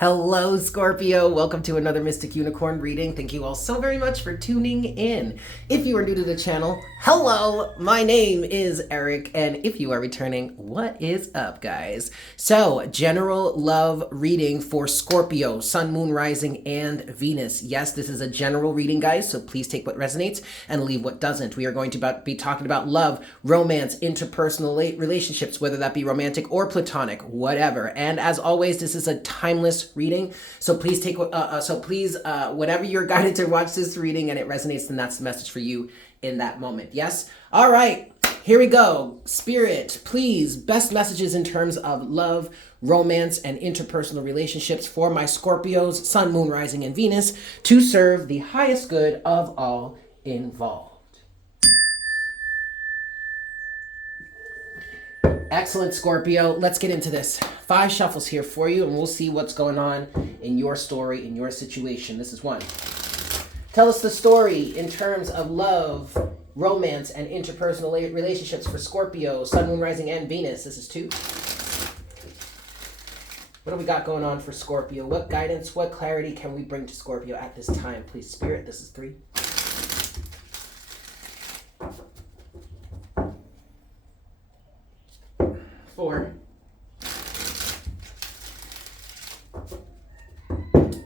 Hello, Scorpio. Welcome to another Mystic Unicorn reading. Thank you all so very much for tuning in. If you are new to the channel, hello, my name is Eric, and if you are returning, what is up, guys? So, general love reading for Scorpio, Sun, Moon, Rising, and Venus. Yes, this is a general reading, guys, so please take what resonates and leave what doesn't. We are going to be talking about love, romance, interpersonal relationships, whether that be romantic or platonic, whatever. And as always, this is a timeless reading, so please whenever you're guided to watch this reading and it resonates, then that's the message for you in that moment. Yes. All right, here we go. Spirit, please, best messages in terms of love, romance, and interpersonal relationships for my Scorpios, Sun, Moon, Rising, and Venus, to serve the highest good of all involved. Excellent, Scorpio. Let's get into this. 5 shuffles here for you, and we'll see what's going on in your story, in your situation. This is 1. Tell us the story in terms of love, romance, and interpersonal relationships for Scorpio, Sun, Moon, Rising, and Venus. This is 2. What do we got going on for Scorpio? What guidance, what clarity can we bring to Scorpio at this time? Please, Spirit, this is 3.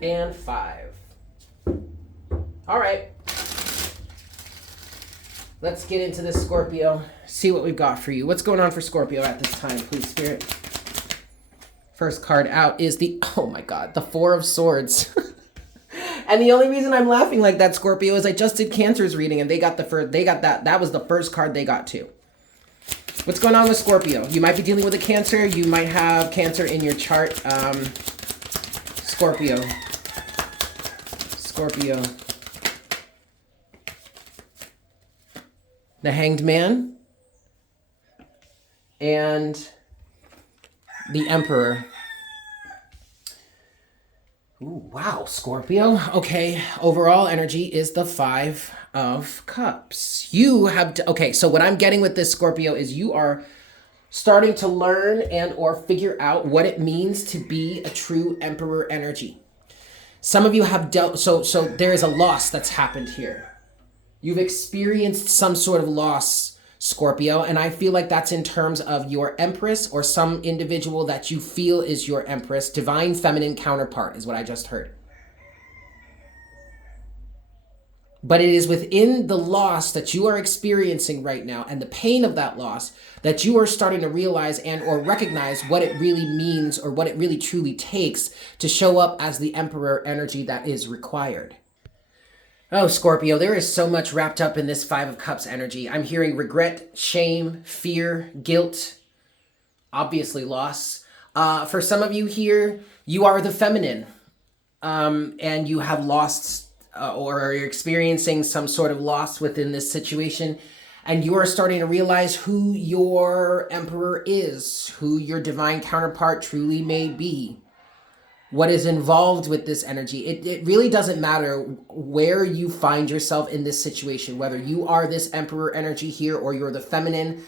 And 5. All right. Let's get into this, Scorpio. See what we've got for you. What's going on for Scorpio at this time, please, Spirit? First card out is oh my God, the 4 of Swords. And the only reason I'm laughing like that, Scorpio, is I just did Cancer's reading and they got that was the first card they got too. What's going on with Scorpio? You might be dealing with a Cancer. You might have Cancer in your chart. Scorpio. The Hanged Man. And the Emperor. Ooh, wow, Scorpio. Okay, overall energy is the 5 of Cups. You have to, okay, so what I'm getting with this, Scorpio, is you are starting to learn and or figure out what it means to be a true Emperor energy. Some of you have dealt, so there is a loss that's happened here. You've experienced some sort of loss, Scorpio, and I feel like that's in terms of your Empress or some individual that you feel is your Empress, divine feminine counterpart is what I just heard. But it is within the loss that you are experiencing right now and the pain of that loss that you are starting to realize and or recognize what it really means or what it really truly takes to show up as the Emperor energy that is required. Oh, Scorpio, there is so much wrapped up in this 5 of Cups energy. I'm hearing regret, shame, fear, guilt, obviously loss. For some of you here, you are the feminine and you have lost or are experiencing some sort of loss within this situation, and you are starting to realize who your Emperor is, who your divine counterpart truly may be, what is involved with this energy. It really doesn't matter where you find yourself in this situation, whether you are this Emperor energy here or you're the feminine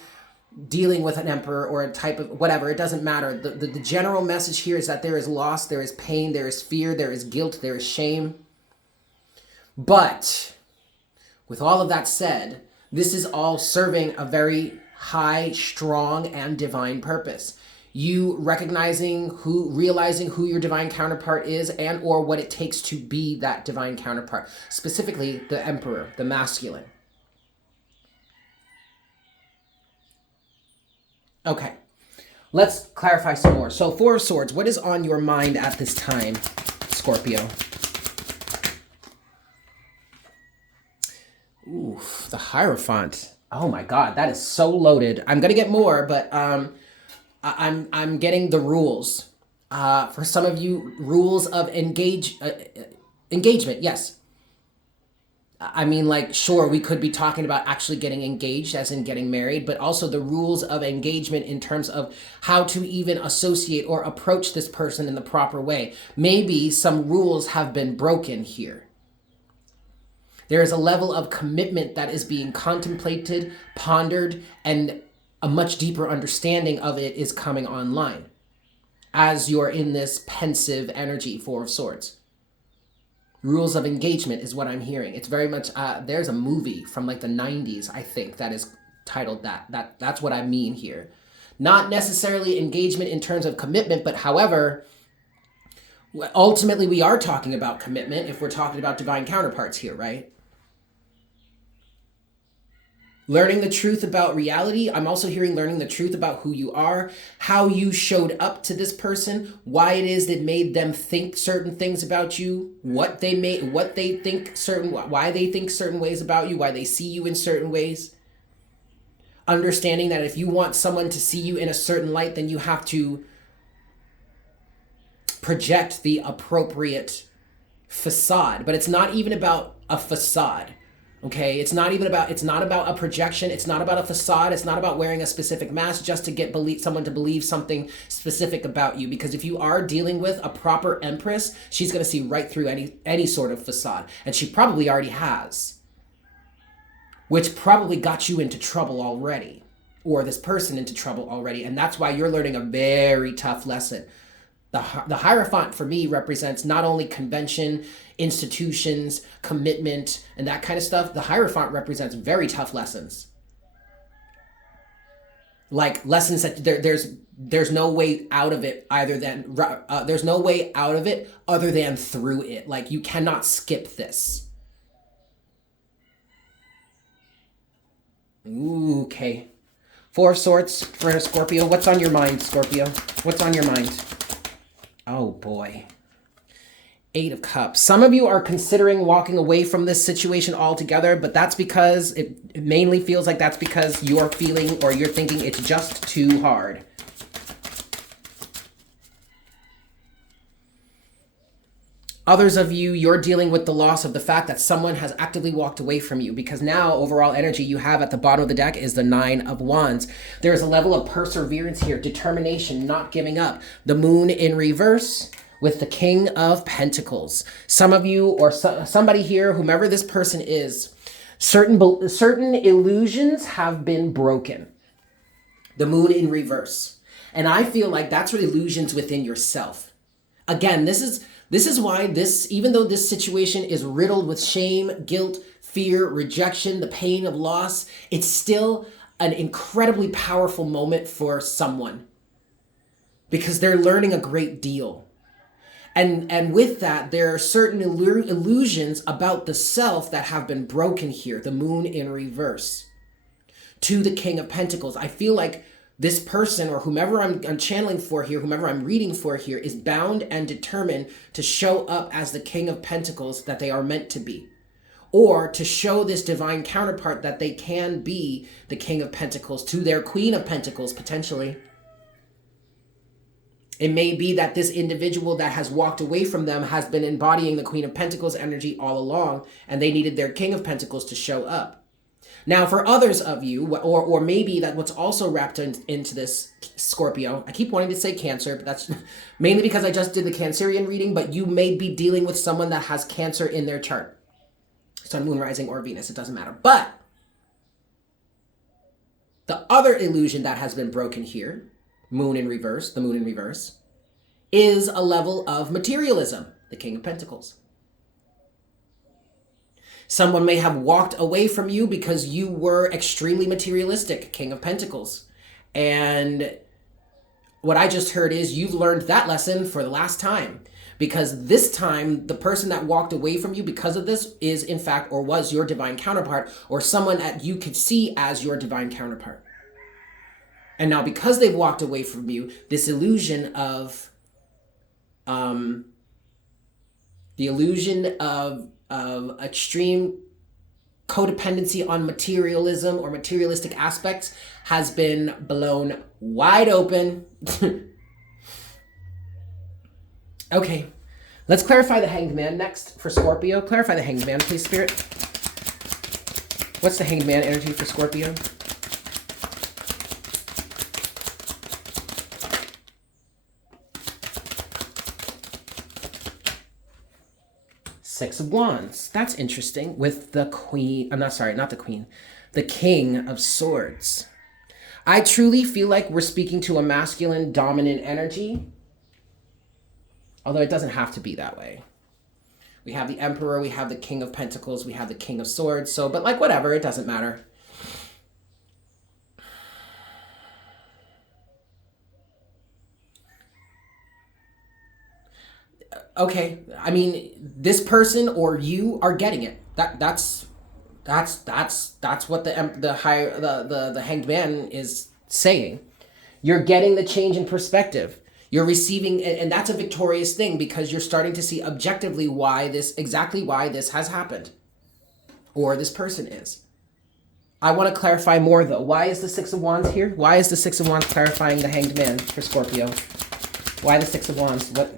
dealing with an Emperor or a type of whatever, it doesn't matter. The general message here is that there is loss, there is pain, there is fear, there is guilt, there is shame. But with all of that said, this is all serving a very high, strong, and divine purpose. You realizing who your divine counterpart is and or what it takes to be that divine counterpart, specifically the Emperor, the masculine. Okay, let's clarify some more. So 4 of Swords, what is on your mind at this time, Scorpio? Oof, the Hierophant. Oh my God, that is so loaded. I'm gonna get more, but I'm getting the rules. For some of you, rules of engagement. Yes. I mean, like, sure, we could be talking about actually getting engaged, as in getting married, but also the rules of engagement in terms of how to even associate or approach this person in the proper way. Maybe some rules have been broken here. There is a level of commitment that is being contemplated, pondered, and a much deeper understanding of it is coming online. as you're in this pensive energy, Four of Swords. Rules of engagement is what I'm hearing. It's very much, there's a movie from like the 90s, I think, that is titled that. That's what I mean here. Not necessarily engagement in terms of commitment, but however, ultimately we are talking about commitment if we're talking about divine counterparts here, right? Learning the truth about reality. I'm also hearing learning the truth about who you are, how you showed up to this person, why it is that made them think certain things about you, why they think certain ways about you, why they see you in certain ways. Understanding that if you want someone to see you in a certain light, then you have to project the appropriate facade. But it's not even about a facade. Okay, it's not about a projection. It's not about a facade. It's not about wearing a specific mask just to get someone to believe something specific about you. Because if you are dealing with a proper empress, she's going to see right through any sort of facade. And she probably already has. Which probably got you into trouble already. Or this person into trouble already. And that's why you're learning a very tough lesson. The Hierophant for me represents not only convention, institutions, commitment, and that kind of stuff. The Hierophant represents very tough lessons. Like lessons that there's no way out of it there's no way out of it other than through it. Like you cannot skip this. Ooh, okay. Four of Swords for Scorpio. What's on your mind, Scorpio? What's on your mind? Oh boy. Eight of Cups. Some of you are considering walking away from this situation altogether, but that's because it mainly feels like that's because you're feeling or you're thinking it's just too hard. Others of you, you're dealing with the loss of the fact that someone has actively walked away from you, because now overall energy you have at the bottom of the deck is the Nine of Wands. There is a level of perseverance here, determination, not giving up. The Moon in reverse with the King of Pentacles. Some of you or somebody here, whomever this person is, certain illusions have been broken. The Moon in reverse. And I feel like that's what illusions within yourself. Again, this is why even though this situation is riddled with shame, guilt, fear, rejection, the pain of loss, it's still an incredibly powerful moment for someone because they're learning a great deal. And with that, there are certain illusions about the self that have been broken here. The Moon in reverse to the King of Pentacles. I feel like this person or whomever I'm channeling for here, whomever I'm reading for here, is bound and determined to show up as the King of Pentacles that they are meant to be. Or to show this divine counterpart that they can be the King of Pentacles to their Queen of Pentacles, potentially. It may be that this individual that has walked away from them has been embodying the Queen of Pentacles energy all along, and they needed their King of Pentacles to show up. Now, for others of you, or maybe that what's also wrapped into this, Scorpio, I keep wanting to say Cancer, but that's mainly because I just did the Cancerian reading, but you may be dealing with someone that has Cancer in their chart. Sun, Moon, Rising, or Venus, it doesn't matter. But the other illusion that has been broken here, Moon in reverse, the Moon in reverse, is a level of materialism, the King of Pentacles. Someone may have walked away from you because you were extremely materialistic, King of Pentacles. And what I just heard is you've learned that lesson for the last time. Because this time, the person that walked away from you because of this is, in fact, or was your divine counterpart, or someone that you could see as your divine counterpart. And now because they've walked away from you, this illusion of, extreme codependency on materialism or materialistic aspects has been blown wide open. Okay, let's clarify the Hanged Man next for Scorpio. Clarify the Hanged Man, please, Spirit. What's the Hanged Man energy for Scorpio? Six of Wands. That's interesting. With the Queen, I'm not sorry, not the Queen, the King of Swords. I truly feel like we're speaking to a masculine dominant energy. Although it doesn't have to be that way. We have the Emperor, we have the King of Pentacles, we have the King of Swords. So, but like whatever, it doesn't matter. Okay, I mean, this person or you are getting it. That's what the Hanged Man is saying. You're getting the change in perspective. You're receiving, and that's a victorious thing because you're starting to see objectively exactly why this has happened, or this person is. I want to clarify more though. Why is the Six of Wands here? Why is the Six of Wands clarifying the Hanged Man for Scorpio? Why the Six of Wands? What?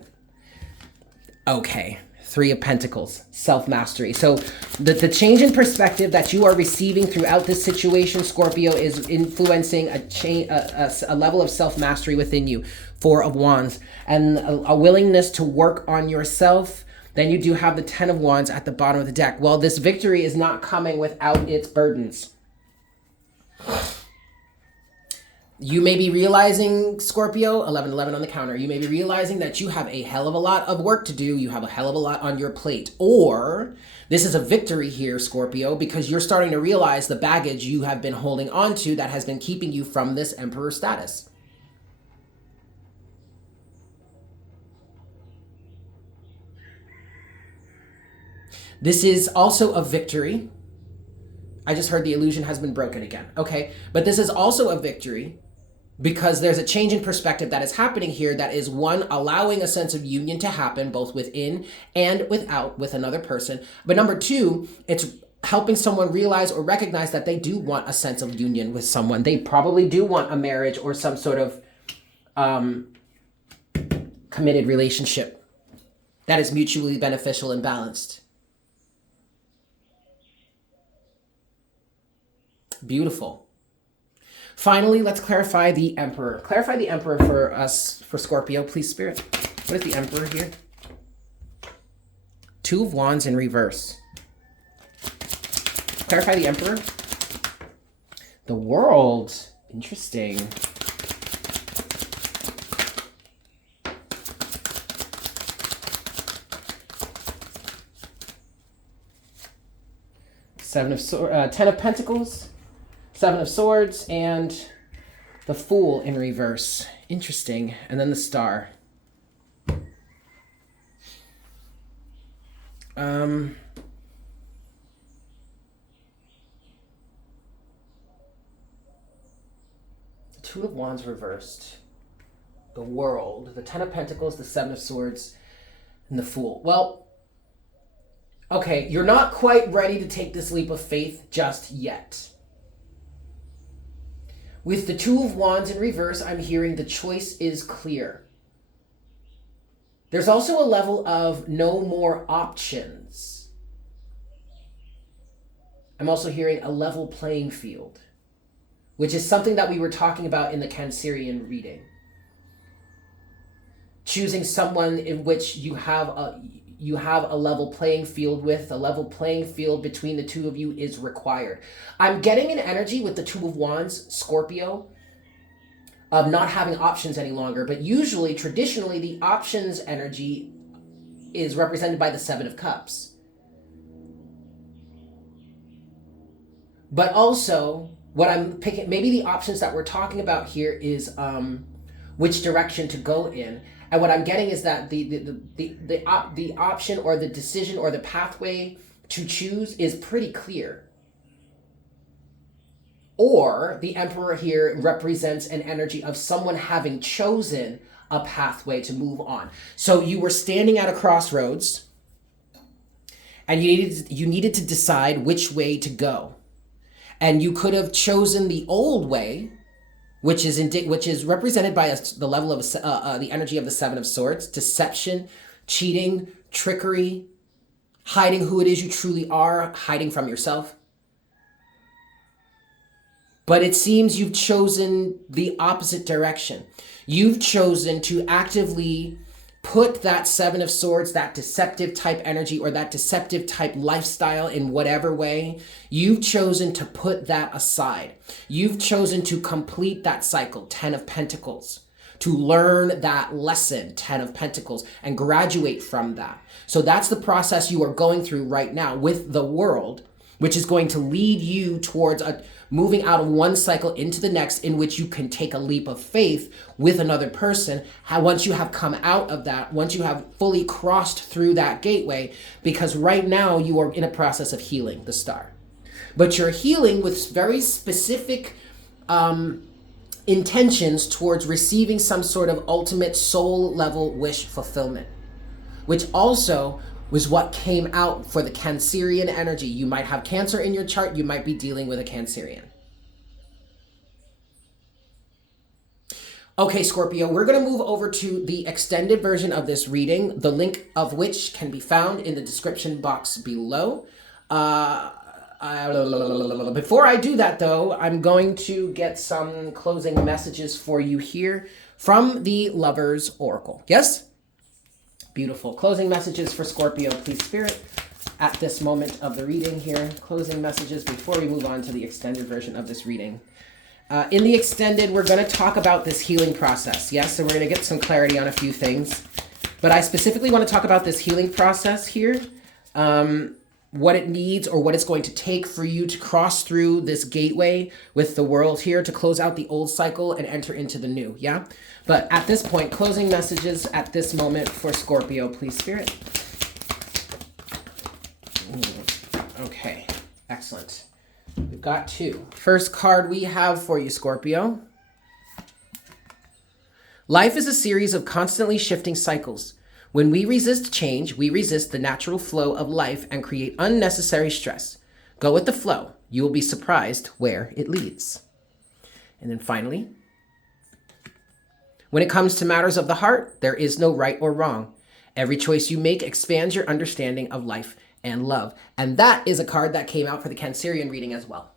Okay. Three of Pentacles, self-mastery. So the change in perspective that you are receiving throughout this situation, Scorpio, is influencing a level of self-mastery within you. Four of Wands. And a willingness to work on yourself. Then you do have the Ten of Wands at the bottom of the deck. Well, this victory is not coming without its burdens. You may be realizing, Scorpio, 11-11 on the counter, you may be realizing that you have a hell of a lot of work to do. You have a hell of a lot on your plate. Or this is a victory here, Scorpio, because you're starting to realize the baggage you have been holding on to that has been keeping you from this Emperor status. This is also a victory. I just heard the illusion has been broken again. Okay, but this is also a victory because there's a change in perspective that is happening here that is, one, allowing a sense of union to happen both within and without with another person. But number two, it's helping someone realize or recognize that they do want a sense of union with someone. They probably do want a marriage or some sort of committed relationship that is mutually beneficial and balanced. Beautiful. Finally, let's clarify the Emperor. Clarify the Emperor for us, for Scorpio, please, Spirit. What is the Emperor here? Two of Wands in reverse. Clarify the Emperor. The World. Interesting. Ten of Pentacles. Seven of Swords, and the Fool in reverse. Interesting. And then the Star. The Two of Wands reversed. The World. The Ten of Pentacles, the Seven of Swords, and the Fool. Well, okay, you're not quite ready to take this leap of faith just yet. With the Two of Wands in reverse, I'm hearing the choice is clear. There's also a level of no more options. I'm also hearing a level playing field, which is something that we were talking about in the Cancerian reading. Choosing someone in which you have a level playing field with. A level playing field between the two of you is required. I'm getting an energy with the Two of Wands, Scorpio, of not having options any longer. But usually, traditionally, the options energy is represented by the Seven of Cups. But also, what I'm picking, maybe the options that we're talking about here is which direction to go in. And what I'm getting is that the option or the decision or the pathway to choose is pretty clear. Or the Emperor here represents an energy of someone having chosen a pathway to move on. So you were standing at a crossroads and you needed to decide which way to go. And you could have chosen the old way, which is represented by the level of the energy of the Seven of Swords: deception, cheating, trickery, hiding who it is you truly are, hiding from yourself. But it seems you've chosen the opposite direction. You've chosen to actively put that Seven of Swords, that deceptive type energy or that deceptive type lifestyle in whatever way, you've chosen to put that aside. You've chosen to complete that cycle, Ten of Pentacles, to learn that lesson, 10 of Pentacles, and graduate from that. So that's the process you are going through right now with the world, which is going to lead you towards moving out of one cycle into the next, in which you can take a leap of faith with another person. Once you have come out of that, once you have fully crossed through that gateway, because right now you are in a process of healing the star. But you're healing with very specific intentions towards receiving some sort of ultimate soul level wish fulfillment, which also was what came out for the Cancerian energy. You might have Cancer in your chart. You might be dealing with a Cancerian. Okay, Scorpio, we're going to move over to the extended version of this reading, the link of which can be found in the description box below. Before I do that, though, I'm going to get some closing messages for you here from the Lover's Oracle. Yes? Beautiful. Closing messages for Scorpio, please, Spirit, at this moment of the reading here. Closing messages before we move on to the extended version of this reading. In the extended, we're going to talk about this healing process. Yes, so we're going to get some clarity on a few things. But I specifically want to talk about this healing process here. What it needs, or what it's going to take for you to cross through this gateway with the world here, to close out the old cycle and enter into the new. Yeah. But at this point, closing messages at this moment for Scorpio, please, Spirit. Okay. Excellent. We've got two. First card we have for you, Scorpio. Life is a series of constantly shifting cycles. When we resist change, we resist the natural flow of life and create unnecessary stress. Go with the flow. You will be surprised where it leads. And then finally, when it comes to matters of the heart, there is no right or wrong. Every choice you make expands your understanding of life and love. And that is a card that came out for the Cancerian reading as well.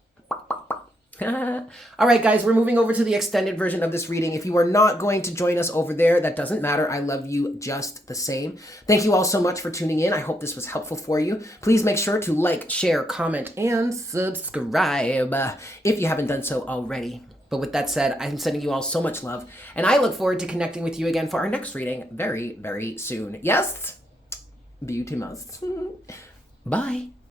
All right, guys, we're moving over to the extended version of this reading. If you are not going to join us over there, that doesn't matter. I love you just the same. Thank you all so much for tuning in. I hope this was helpful for you. Please make sure to like, share, comment, and subscribe if you haven't done so already. But with that said, I'm sending you all so much love, and I look forward to connecting with you again for our next reading very, very soon. Yes? Beauty must. Bye.